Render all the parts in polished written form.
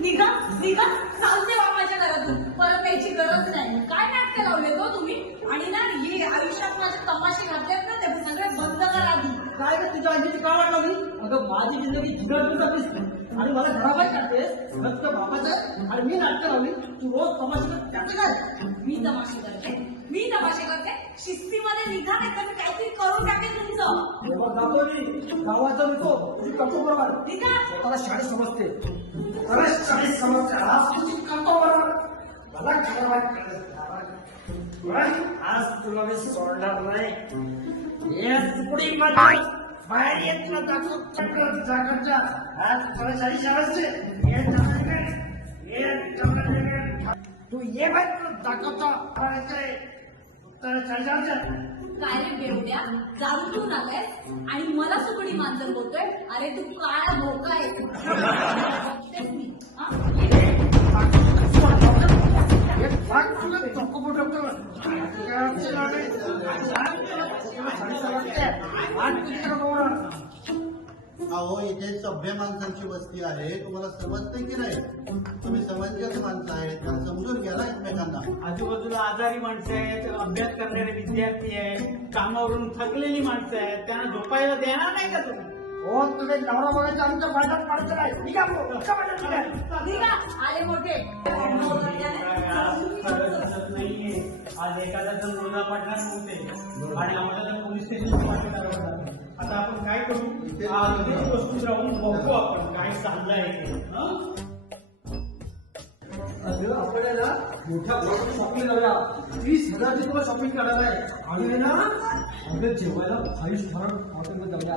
निघा निघा, चालते बाबाच्या घरातून, परत यायची गरज नाही. काय नाटक लावले तो तुम्ही? आणि ना हे आयुष्यात माझे तमाशे घातलेत ना, ते सगळे बंद करा आधी. काय रे तुझ्या आजीची काय वाट लागली? अगं माझी जिंदगी झुगार दिसते आणि मला घराबाहेर काढतेस. रक्त बापाचं आणि मी नाटकं लावली, तू रोज तमाशा त्याचं काय? मी तमाशे करते, शिस्तीमध्ये निघा, नाही तर मी काहीतरी करून टाकेन तुमचं. तेव्हा जातो मी गावाचा येतो तुझी करतो बरोबर. निघा. स्वतःला शाळेत समजते, अरे शाळेत समजते. आज तुझी करतो बरोबर. मला घराबाहेर काढतेस. आज तुला मी सोडणार नाही. ये तुकडी माझी बाहेर येत ना जागरच्या. आज तुला शाळेत शाळेचे तू ये बाहेर तुला दाखवतो. काय रे बेवड्या, जाऊन आलाय आणि मला सुकडी मांजर बोलतोय? अरे तू काय धोका आहे. बघतेस मी, हा? अहो इथे सभ्य माणसांची वस्ती आहे, तुम्हाला समजते की नाही? तुम्ही समंजस माणसं आहेत, त्यांना समजून घ्या ना एकमेकांना. आजूबाजूला आजारी माणसं आहेत, अभ्यास करणारे विद्यार्थी आहेत, कामावरून थकलेली माणसं आहेत, त्यांना झोपायला देणार नाही का तुम्ही? हो तुम्ही नवरा बघायचं आमच्या भांडण पडत नाही. निघा, आले मोठे. नाहीये. आज एखादा जण रोजा पाठणार नव्हते आणि आम्हाला पोलीस स्टेशन पाठवून करावं लागलं. आता आपण काय करू? इथेच वस्तू राहून बघू आपण काय चाललंय ते. हं? आपल्याला मोठ्या ब्लॉकमध्ये शॉपिंग जाऊया. 30,000ची तुम्हाला शॉपिंग करायला आहे. आणि ना आपल्या जेवायला 5 स्टार हॉटेलमध्ये जाऊया.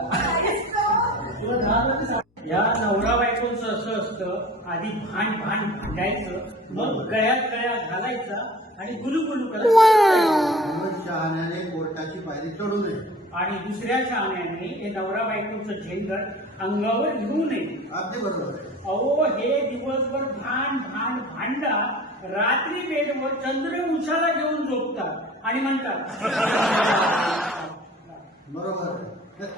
तुला घराला या नवरा बायकोचं असं असतं, आधी भांडायचं, मग गळ्या घालायचा आणि गुलुगुलू करायचं. शहाण्याने कोर्टाची पायरी चढू नये. आणि दुसऱ्या शहाण्याने हे नवरा बायकोचं झेंगट अंगावर घेऊ नये. अगदी बरोबर आहे. अहो हे दिवसभर भांडा, रात्री बेडवर चंद्र उशाला घेऊन झोपतात आणि म्हणतात बरोबर आहे.